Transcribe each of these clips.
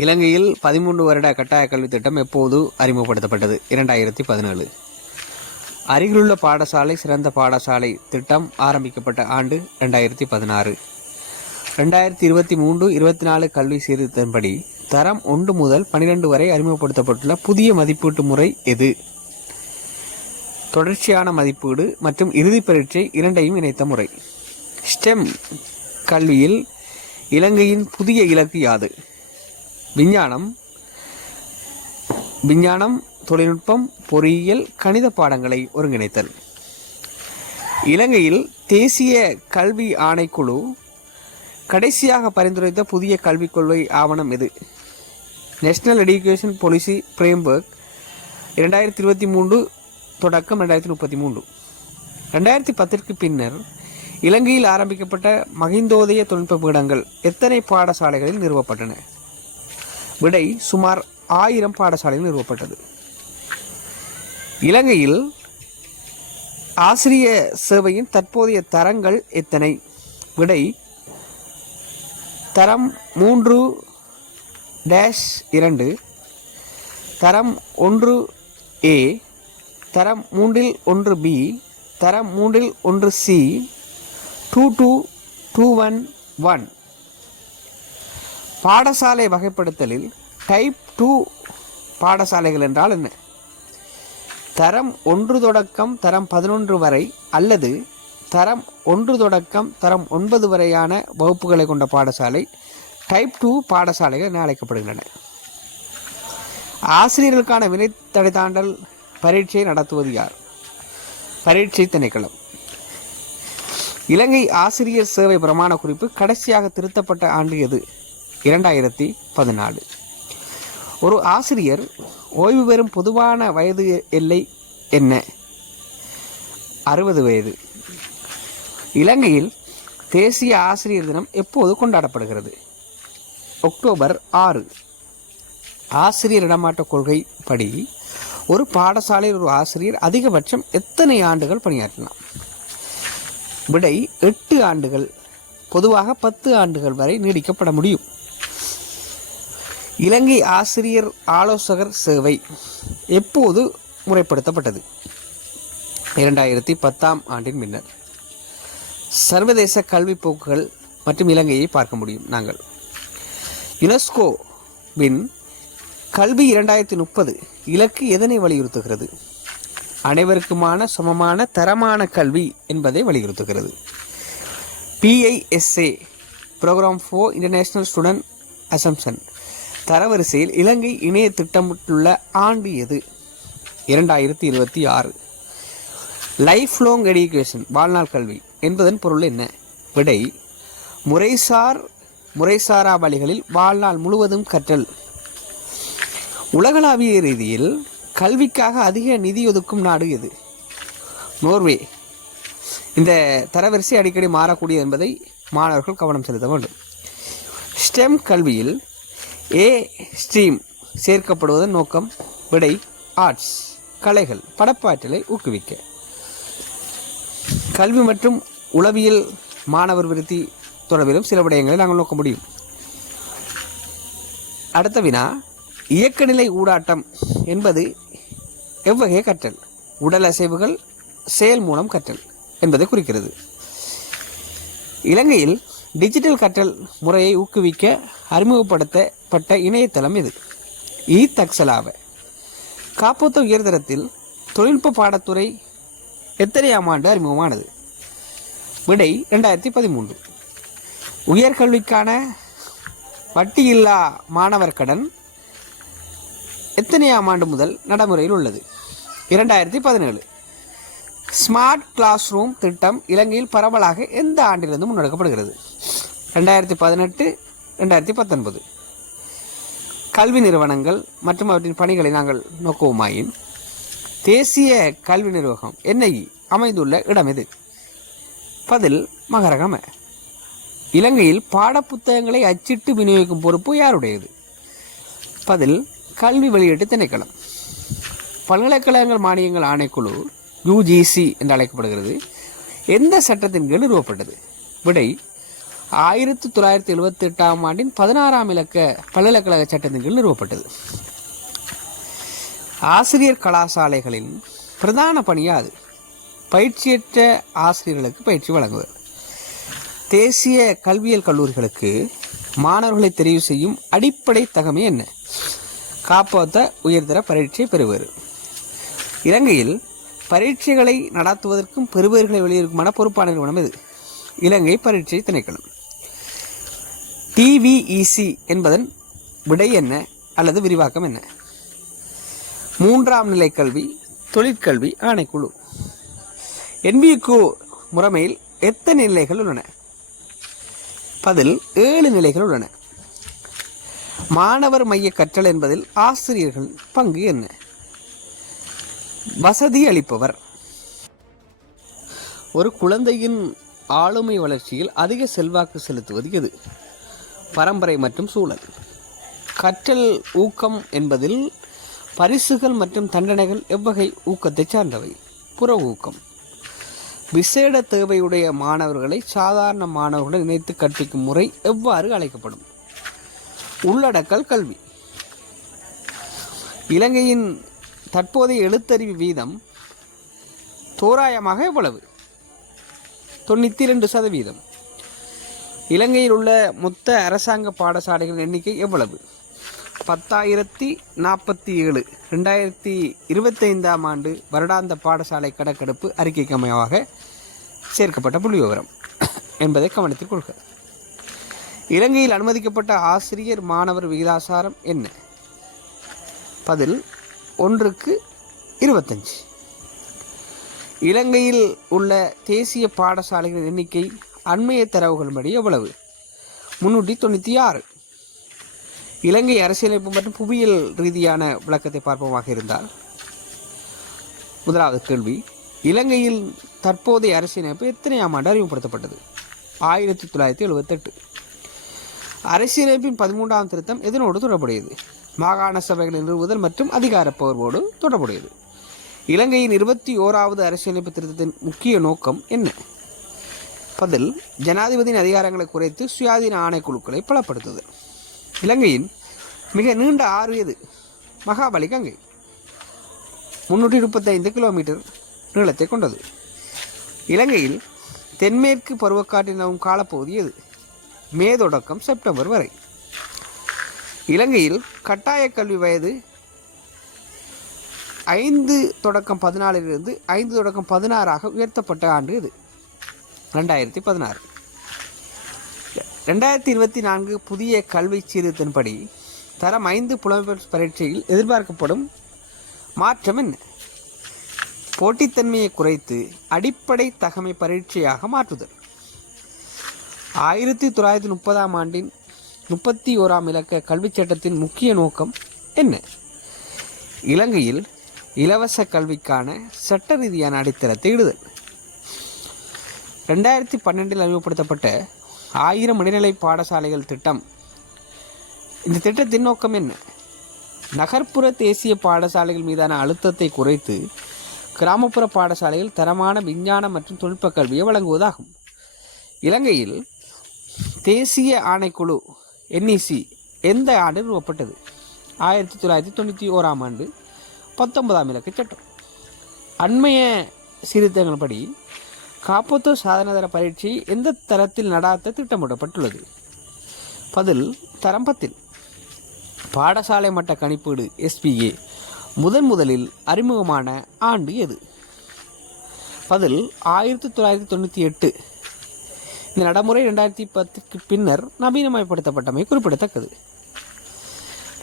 இலங்கையில் 13 வருட கட்டாய கல்வி திட்டம் எப்போது அறிமுகப்படுத்தப்பட்டது? 2017. அருகிலுள்ள பாடசாலை சிறந்த பாடசாலை திட்டம் ஆரம்பிக்கப்பட்ட ஆண்டு 2016. 2023-24 கல்வி சீர்திருத்தத்தின்படி தரம் 1 முதல் 12 வரை அறிமுகப்படுத்தப்பட்டுள்ள புதிய மதிப்பீட்டு முறை எது? தொடர்ச்சியான மதிப்பீடு மற்றும் இறுதி பரீட்சை இரண்டையும் இணைத்த முறை. ஸ்டெம் கல்வியில் இலங்கையின் புதிய இலக்கு யாது? விஞ்ஞானம், தொழில்நுட்பம், பொறியியல், கணித பாடங்களை ஒருங்கிணைத்தல். இலங்கையில் தேசிய கல்வி ஆணைக்குழு கடைசியாக பரிந்துரைத்த புதிய கல்விக் கொள்கை ஆவணம் எது? நேஷனல் எஜுகேஷன் பாலிசி ஃப்ரேம்வொர்க் 2023 தொடக்கம் 2033. 2010 பின்னர் இலங்கையில் ஆரம்பிக்கப்பட்ட மகிந்தோதய தொழில்நுட்ப பீடங்கள் எத்தனை பாடசாலைகளில் நிறுவப்பட்டன? விடை சுமார் 1000 பாடசாலைகள் நிறுவப்பட்டது. இலங்கையில் ஆசிரிய சேவையின் தற்போதைய தரங்கள் எத்தனை? விடை தரம் 3-2, தரம் 1A, தரம் 3-1B, தரம் 3-1C, 22211. பாடசாலை வகைப்படுத்தலில் டைப் 2 பாடசாலைகள் என்றால் என்ன? தரம் 1 தொடக்கம் தரம் 11 வரை அல்லது தரம் 1 தொடக்கம் தரம் 9 வரையான வகுப்புகளை கொண்ட பாடசாலை டைப் 2 பாடசாலைகள் என அழைக்கப்படுகின்றன. ஆசிரியர்களுக்கான வினைத்தடை தாண்டல் பரீட்சை நடத்துவது யார்? பரீட்சை திணைக்களம். இலங்கை ஆசிரியர் சேவை பிரமாண குறிப்பு கடைசியாக திருத்தப்பட்ட ஆண்டு எது? 2014. ஒரு ஆசிரியர் ஓய்வு பெறும் பொதுவான வயது எல்லை என்ன? 60 வயது. இலங்கையில் தேசிய ஆசிரியர் தினம் எப்போது கொண்டாடப்படுகிறது? அக்டோபர் 6. ஆசிரியர் இடமாற்ற கொள்கை படி ஒரு பாடசாலையில் ஒரு ஆசிரியர் அதிகபட்சம் எத்தனை ஆண்டுகள் பணியாற்றலாம்? விடை 8 ஆண்டுகள். பொதுவாக 10 ஆண்டுகள் வரை நீடிக்கப்பட முடியும். இலங்கை ஆசிரியர் ஆலோசகர் சேவை எப்போது முறைப்படுத்தப்பட்டது? 2010 ஆண்டின் பின்னர். சர்வதேச கல்வி போக்குகள் மற்றும் இலங்கையை பார்க்க முடியும். நாங்கள் யுனெஸ்கோவின் கல்வி 2030 இலக்கு எதனை வலியுறுத்துகிறது? அனைவருக்குமான சமமான தரமான கல்வி என்பதை வலியுறுத்துகிறது. PISA program for international student assessment தரவரிசையில் இலங்கை இணைய திட்டமிட்டுள்ள ஆண்டு எது? 2026. லைஃப் லாங் எஜுகேஷன் வாழ்நாள் கல்வி என்பதன் பொருள் என்ன? விடை முறைசாரா வழிகளில் வாழ்நாள் முழுவதும் கற்றல். உலகளாவிய ரீதியில் கல்விக்காக அதிக நிதி ஒதுக்கும் நாடு எது? நோர்வே. இந்த தரவரிசை அடிக்கடி மாறக்கூடியது என்பதை மாணவர்கள் கவனம் செலுத்த வேண்டும். ஸ்டெம் கல்வியில் A ஸ்ட்ரீம் சேர்க்கப்படுவதன் நோக்கம்? விடை ஆர்ட்ஸ், கலைகள், படைப்பாற்றலை ஊக்குவிக்க. கல்வி மற்றும் உளவியல் மாணவர் விருத்தி தொடர்பிலும் சில விடயங்களை நாங்கள் நோக்க முடியும். அடுத்த வினா, இயக்கநிலை ஊடாட்டம் என்பது எவ்வகை கற்றல்? உடல் அசைவுகள், செயல் மூலம் கற்றல் என்பதை குறிக்கிறது. இலங்கையில் டிஜிட்டல் கற்றல் முறையை ஊக்குவிக்க அறிமுகப்படுத்தப்பட்ட இணையதளம் இது. தக்சலாவ. காப்போத்த உயர்தரத்தில் தொழில்நுட்ப பாடத்துறை எத்தனையாம் ஆண்டு அறிமுகமானது? விடை 2013. உயர்கல்விக்கான வட்டியில்லா மாணவர் கடன் எத்தனையாம் ஆண்டு முதல் நடைமுறையில் உள்ளது? 2017. ஸ்மார்ட் கிளாஸ் ரூம் திட்டம் இலங்கையில் பரவலாக எந்த ஆண்டிலிருந்து முன்னெடுக்கப்படுகிறது? 2018, 2019. கல்வி நிறுவனங்கள் மற்றும் அவற்றின் பணிகளை நாங்கள் நோக்குவோமாயின் தேசிய கல்வி நிர்வாகம் NIE அமைந்துள்ள இடம் எது? பதில் மகரகம. இலங்கையில் பாடப்புத்தகங்களை அச்சிட்டு விநியோகிக்கும் பொறுப்பு யாருடையது? பதில் கல்வி வெளியீட்டு திணைக்களம். பல்கலைக்கழகங்கள் மானியங்கள் ஆணைக்குழு UGC என்று அழைக்கப்படுகிறது எந்த சட்டத்தின் கீழ் நிறுவப்பட்டது? விடை 1978ஆம் ஆண்டின் 16ஆம் இலக்க பல்கலைக்கழக சட்டத்தின் கீழ் நிறுவப்பட்டது. ஆசிரியர் கலாசாலைகளின் பிரதான பணியாது பயிற்சியற்ற ஆசிரியர்களுக்கு பயிற்சி வழங்குவது. தேசிய கல்வியியல் கல்லூரிகளுக்கு மாணவர்களை தெரிவு செய்யும் அடிப்படை தகமை என்ன? காப்போத்த உயர்தர பரீட்சை பெறுவர். இலங்கையில் பரீட்சைகளை நடத்துவதற்கும் பெறுபவர்களை வெளியிருக்குமான பொறுப்பான நிறுவனம் இது. இலங்கை பரீட்சை திணைக்களம். TVEC என்பதன் விடை என்ன அல்லது விரிவாக்கம் என்ன? 3ஆம் நிலை கல்வி தொழிற்கல்வி ஆணைக்குழு. NBQ முறைமையில் எத்தனை நிலைகள் உள்ளன? பதில் 7 நிலைகள் உள்ளன. மாணவர் மைய கற்றல் என்பதில் ஆசிரியர்கள் பங்கு என்ன? வசதி அளிப்பவர். ஒரு குழந்தையின் ஆளுமை வளர்ச்சியில் அதிக செல்வாக்கு செலுத்துவது எது? பரம்பரை மற்றும் சூழல். கற்றல் ஊக்கம் என்பதில் பரிசுகள் மற்றும் தண்டனைகள் எவ்வகை ஊக்கத்தை சார்ந்தவை? புற ஊக்கம். விசேட தேவையுடைய மாணவர்களை சாதாரண மாணவர்களுடன் இணைத்து கற்பிக்கும் முறை எவ்வாறு அழைக்கப்படும்? உள்ளடக்கல் கல்வி. இலங்கையின் தற்போதைய எழுத்தறிவு வீதம் தோராயமாக எவ்வளவு? 92%. இலங்கையில் உள்ள மொத்த அரசாங்க பாடசாலைகளின் எண்ணிக்கை எவ்வளவு? 10,047. 2025ஆம் ஆண்டு வருடாந்த பாடசாலை கணக்கெடுப்பு அறிக்கைக்கு அமைவாக சேர்க்கப்பட்ட புள்ளி விவரம் என்பதை கவனத்தில் கொள்க. இலங்கையில் அனுமதிக்கப்பட்ட ஆசிரியர் மாணவர் விகிதாசாரம் என்ன? பதில் 1:25. இலங்கையில் உள்ள தேசிய பாடசாலைகளின் எண்ணிக்கை அண்மைய தரவுகளின்படி எவ்வளவு? 396. இலங்கை அரசியலமைப்பு மற்றும் புவியியல் ரீதியான விளக்கத்தை பார்ப்போமாக இருந்தால், முதலாவது கேள்வி, இலங்கையில் தற்போதைய அரசியலமைப்பு எத்தனையாம் ஆண்டு அறிமுகப்படுத்தப்பட்டது? 1978. அரசியலமைப்பின் 13ஆம் திருத்தம் எதனோடு தொடர்புடையது? மாகாண சபைகளை நிறுவுதல் மற்றும் அதிகார பகிர்வோடு தொடர்புடையது. இலங்கையின் 21வது அரசியலமைப்பு திருத்தத்தின் முக்கிய நோக்கம் என்ன? பதில் ஜனாதிபதியின் அதிகாரங்களை குறைத்து சுயாதீன ஆணைக்குழுக்களை பலப்படுத்துதல். இலங்கையின் மிக நீண்ட ஆறு எது? மகாபலி கங்கை. 335 கிலோமீட்டர் நீளத்தை கொண்டது. இலங்கையில் தென்மேற்கு பருவக்காற்று நிலவும் காலப்பகுதி எது? மே தொடக்கம் செப்டம்பர் வரை. இலங்கையில் கட்டாய கல்வி வயது 5-14 5-16 உயர்த்தப்பட்ட ஆண்டு இது 2016. 2024 புதிய கல்வி சீர்திருத்தின்படி தரம் 5 புலமைப்பரிசு பரீட்சையில் எதிர்பார்க்கப்படும் மாற்றம் என்ன? போட்டித்தன்மையை குறைத்து அடிப்படை தகமை பரீட்சையாக மாற்றுதல். 1930ஆம் ஆண்டின் 31ஆம் இலக்க கல்விச் சட்டத்தின் முக்கிய நோக்கம் என்ன? இலங்கையில் இலவச கல்விக்கான சட்ட ரீதியான அடித்தளத்தை இடுதல். 2012 அறிமுகப்படுத்தப்பட்ட 1000 இடைநிலை பாடசாலைகள் திட்டம். இந்த திட்டத்தின் நோக்கம் என்ன? நகர்ப்புற தேசிய பாடசாலைகள் மீதான அழுத்தத்தை குறைத்து கிராமப்புற பாடசாலைகள் தரமான விஞ்ஞான மற்றும் தொழில்நுட்ப கல்வியை வழங்குவதாகும். இலங்கையில் தேசிய ஆணைக்குழு NEC எந்த ஆண்டு நிறுவப்பட்டது? 1991ஆம் ஆண்டு 19ஆம் இலக்க சட்டம். அண்மைய சீர்திருத்தங்கள்படி காப்போத்தோ சாதனதர பரீட்சை எந்த தரத்தில் நடாத்த திட்டமிடப்பட்டுள்ளது? பதில் தரம் 10. பாடசாலை மட்ட கணிப்பீடு SPA முதலில் அறிமுகமான ஆண்டு எது? பதில் 1998. இந்த நடைமுறை 2010க்கு பின்னர் நவீனமயப்படுத்தப்பட்டமை குறிப்பிடத்தக்கது.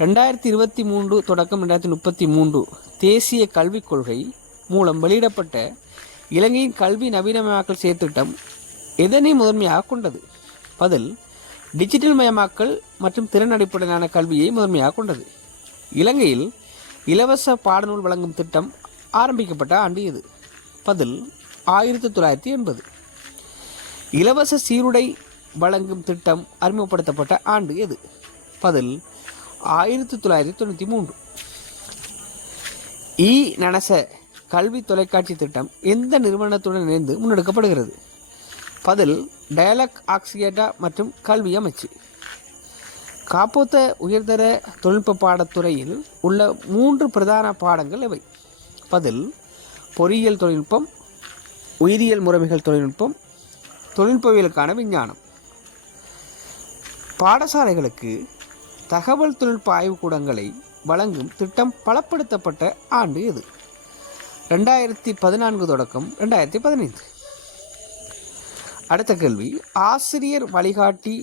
2023 தொடக்கம் 2033 தேசிய கல்விக் கொள்கை மூலம் வெளியிடப்பட்ட இலங்கையின் கல்வி நவீனமயமாக்கல் செயற்திட்டம் எதனை முதன்மையாக கொண்டது? பதில் டிஜிட்டல் மயமாக்கல் மற்றும் திறன் அடிப்படையிலான கல்வியை முதன்மையாக கொண்டது. இலங்கையில் இலவச பாடநூல் வழங்கும் திட்டம் ஆரம்பிக்கப்பட்ட ஆண்டு எது? பதில் 1980. இலவச சீருடை வழங்கும் திட்டம் அறிமுகப்படுத்தப்பட்ட ஆண்டு எது? பதில் 1993. நனச கல்வி தொலைக்காட்சி திட்டம் எந்த நிறுவனத்துடன் இணைந்து முன்னெடுக்கப்படுகிறது? பதில் டயலாக் ஆக்சியேட்டா மற்றும் கல்வி அமைச்சு. காப்போத்த உயர்தர தொழில்நுட்ப பாடத்துறையில் உள்ள 3 பிரதான பாடங்கள் இவை. பதில் பொறியியல் தொழில்நுட்பம், உயிரியல் முறைமைகள் தொழில்நுட்பம், தொழில்நுட்பவியலுக்கான விஞ்ஞானம். பாடசாலைகளுக்கு தகவல் தொழில்நுட்ப ஆய்வுக்கூடங்களை வழங்கும் திட்டம் பலப்படுத்தப்பட்ட ஆண்டு இது. 2014 தொடக்கம் 2015. அடுத்த கேள்வி, ஆசிரியர் வழிகாட்டி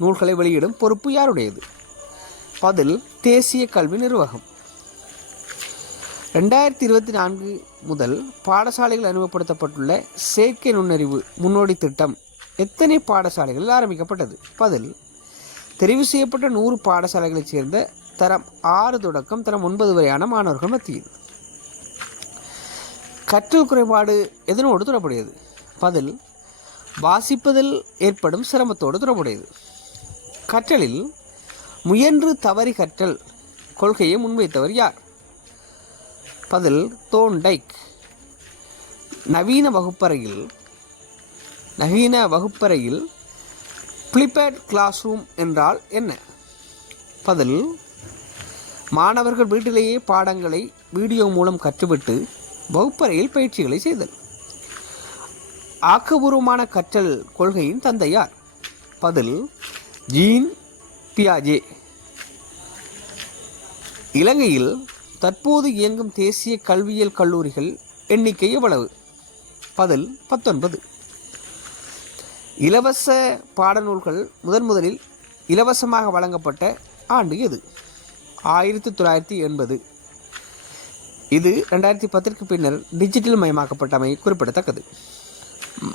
நூல்களை வெளியிடும் பொறுப்பு யாருடையது? பதில் தேசிய கல்வி நிர்வாகம். 2024 முதல் பாடசாலைகள் அறிமுகப்படுத்தப்பட்டுள்ள செயற்கை நுண்ணறிவு முன்னோடி திட்டம் எத்தனை பாடசாலைகளில் ஆரம்பிக்கப்பட்டது? பதில் தெரிவு செய்யப்பட்ட 100 பாடசாலைகளைச் சேர்ந்த தரம் 6 தொடக்கம் தரம் 9 வரையான மாணவர்கள் மத்தியில். கற்றல் குறைபாடு எதனோடு தொடர்புடையது? பதில் வாசிப்பதில் ஏற்படும் சிரமத்தோடு தொடர்புடையது. கற்றலில் முயன்று தவறி கற்றல் கொள்கையை முன்வைத்தவர் யார்? பதில் தோண்டைக். நவீன வகுப்பறையில் ஃபிளிப்பட் கிளாஸ் ரூம் என்றால் என்ன? பதில் மாணவர்கள் வீட்டிலேயே பாடங்களை வீடியோ மூலம் கற்றுவிட்டு வகுப்பறையில் பயிற்சிகளை செய்தல். ஆக்கபூர்வமான கற்றல் கொள்கையின் தந்தை யார்? பதில் ஜீன் பியாஜே. இலங்கையில் தற்போது இயங்கும் தேசிய கல்வியியல் கல்லூரிகள் எண்ணிக்கை எவ்வளவு? பதில் 19. இலவச பாடநூல்கள் முதலில் இலவசமாக வழங்கப்பட்ட ஆண்டு எது? 1980. இது 2010க்கு பின்னர் டிஜிட்டல் மயமாக்கப்பட்டமை குறிப்பிடத்தக்கது.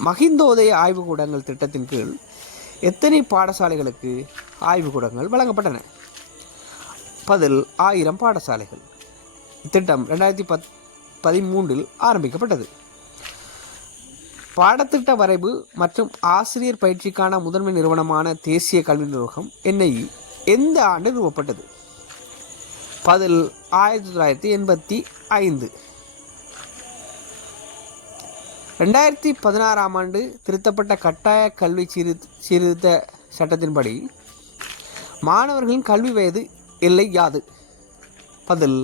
மகிந்தோதய ஆய்வுக்கூடங்கள் திட்டத்தின் கீழ் எத்தனை பாடசாலைகளுக்கு ஆய்வுக்கூடங்கள் வழங்கப்பட்டன? பதில் 1000 பாடசாலைகள். இத்திட்டம் 2013 ஆரம்பிக்கப்பட்டது. பாடத்திட்ட வரைவு மற்றும் ஆசிரியர் பயிற்சிக்கான முதன்மை நிறுவனமான தேசிய கல்வி நிர்வாகம் NIE எந்த ஆண்டு நிறுவப்பட்டது? பதில் 1985. 2016 ஆண்டு திருத்தப்பட்ட கட்டாய கல்வி சீர்திருத்த சட்டத்தின்படி மாணவர்களின் கல்வி வயது எல்லை யாது? பதில்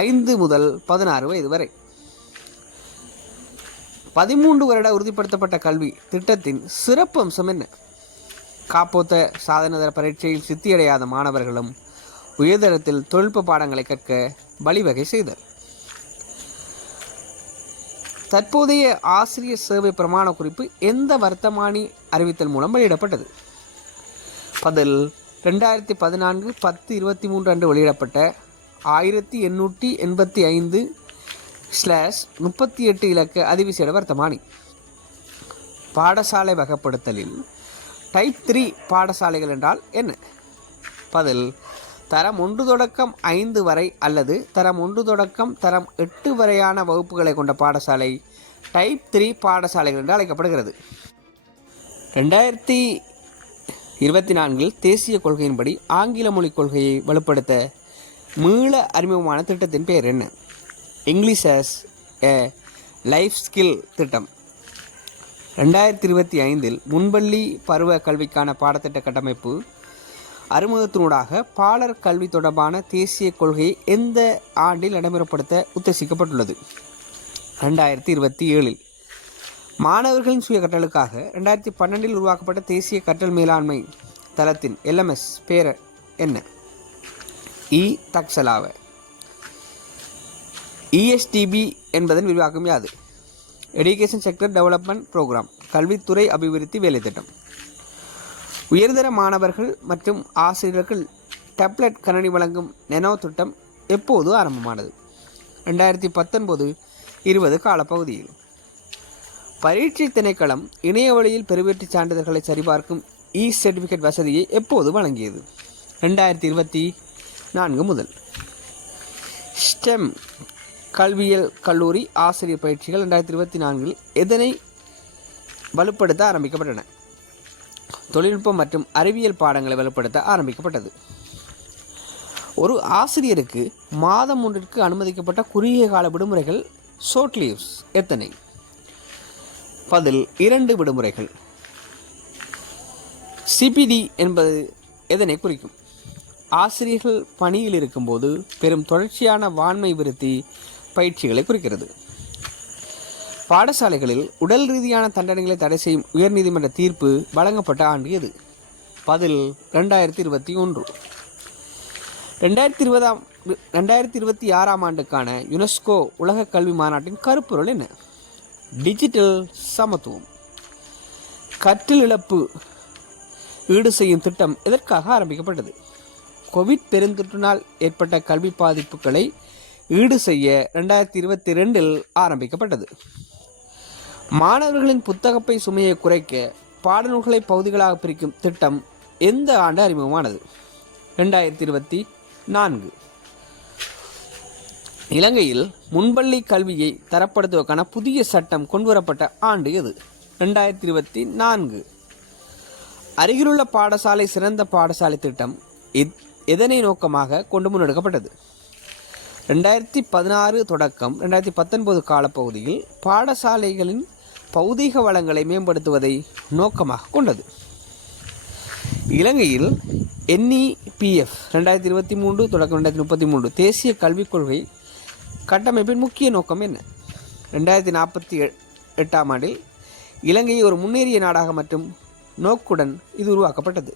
5 முதல் 16 வயது வரை. 13 வருட உறுதிப்படுத்தப்பட்ட கல்வி திட்டத்தின் சிறப்பு அம்சம் என்ன? காப்போத்த சாதனதர பரீட்சையில் சித்தியடையாத மாணவர்களும் உயர்தரத்தில் தொழில்நுட்ப பாடங்களை கற்க வழிவகை செய்தல். தற்போதைய ஆசிரியர் சேவை பிரமாண குறிப்பு எந்த வர்த்தமானி அறிவித்தல் மூலம் வெளியிடப்பட்டது? பதில் 2014-10-23 அன்று வெளியிடப்பட்ட 1885/38 இலக்க அதிவிசேட வர்த்தமானி. பாடசாலை வகைப்படுத்தலில் டைப் 3 பாடசாலைகள் என்றால் என்ன? பதில் தரம் 1 தொடக்கம் 5 வரை அல்லது தரம் 1 தொடக்கம் தரம் 8 வரையான வகுப்புகளை கொண்ட பாடசாலை டைப் 3 பாடசாலைகள் என்று அழைக்கப்படுகிறது. 2024 தேசிய கொள்கையின்படி ஆங்கில மொழி கொள்கையை வலுப்படுத்த மீள அறிமுகமான திட்டத்தின் பெயர் என்ன? English as a life skill திட்டம். 2025 முன்பள்ளி பருவ கல்விக்கான பாடத்திட்ட கட்டமைப்பு அறிமுகத்தினூடாக பாலர் கல்வி தொடர்பான தேசிய கொள்கையை எந்த ஆண்டில் நடைமுறைப்படுத்த உத்தேசிக்கப்பட்டுள்ளது? 2027. மாணவர்களின் சுய கற்றலுக்காக 2012 உருவாக்கப்பட்ட தேசிய கற்றல் மேலாண்மை தளத்தின் LMS பெயர் என்ன? தக்சலாவ. ESTB என்பதன் விரிவாக்கம் யாது? எடுகேஷன் செக்டர் டெவலப்மெண்ட் ப்ரோக்ராம், கல்வித்துறை அபிவிருத்தி வேலை திட்டம். உயர்தர மாணவர்கள் மற்றும் ஆசிரியர்கள் டேப்லெட் கணினி வழங்கும் நெனோ திட்டம் எப்போது ஆரம்பமானது? 2019-20 காலப்பகுதியில். பரீட்சை திணைக்களம் இணைய வழியில் பெறுவேற்று சான்றிதழ்களை சரிபார்க்கும் சர்டிஃபிகேட் வசதியை எப்போது வழங்கியது? 2024 முதல். ஸ்டெம் கல்வியியல் கல்லூரி ஆசிரியர் பயிற்சிகள் 2024 எதனை வலுப்படுத்த ஆரம்பிக்கப்பட்டன? தொழில்நுட்பம் மற்றும் அறிவியல் பாடங்களை வலுப்படுத்த ஆரம்பிக்கப்பட்டது. ஒரு ஆசிரியருக்கு மாதம் ஒன்றிற்கு அனுமதிக்கப்பட்ட குறுகிய கால விடுமுறைகள் ஷார்ட் லீவ்ஸ் எத்தனை? பதில் 2 விடுமுறைகள். சிபிடி என்பது எதனை குறிக்கும்? ஆசிரியர்கள் பணியில் இருக்கும்போது பெரும் தொடர்ச்சியான வாண்மை விருத்தி பயிற்சிகளை குறிக்கிறது. பாடசாலைகளில் உடல் ரீதியான தண்டனைகளை தடை செய்யும் உயர்நீதிமன்ற தீர்ப்பு வழங்கப்பட்ட ஆண்டு எது? பதில் 2021. 2026 ஆண்டுக்கான யுனெஸ்கோ உலக கல்வி மாநாட்டின் கருப்பொருள் என்ன? டிஜிட்டல் சமத்துவம். கற்றல் இழப்பு ஈடு செய்யும் திட்டம் எதற்காக ஆரம்பிக்கப்பட்டது? கோவிட் பெருந்தொற்றினால் ஏற்பட்ட கல்வி பாதிப்புகளை ஈடு செய்ய 2022 ஆரம்பிக்கப்பட்டது. மாணவர்களின் புத்தகப்பை சுமையை குறைக்க பாடநூல்களை பகுதிகளாக பிரிக்கும் திட்டம் எந்த ஆண்டு அறிமுகமானது? 2024. இலங்கையில் முன்பள்ளி கல்வியை தரப்படுத்துவதற்கான புதிய சட்டம் கொண்டுவரப்பட்ட ஆண்டு எது? 2024. அருகிலுள்ள பாடசாலை சிறந்த பாடசாலை திட்டம் எதனை நோக்கமாக கொண்டு முன்னெடுக்கப்பட்டது? 2016 தொடக்கம் 2019 காலப்பகுதியில் பாடசாலைகளின் பௌதீக வளங்களை மேம்படுத்துவதை நோக்கமாக கொண்டது. இலங்கையில் NEPF 2023 தொடக்கம் 2033 தேசிய கல்விக் கொள்கை கட்டமைப்பின் முக்கிய நோக்கம் என்ன? 2048 ஆண்டில் இலங்கையை ஒரு முன்னேறிய நாடாக மற்றும் நோக்குடன் இது உருவாக்கப்பட்டது.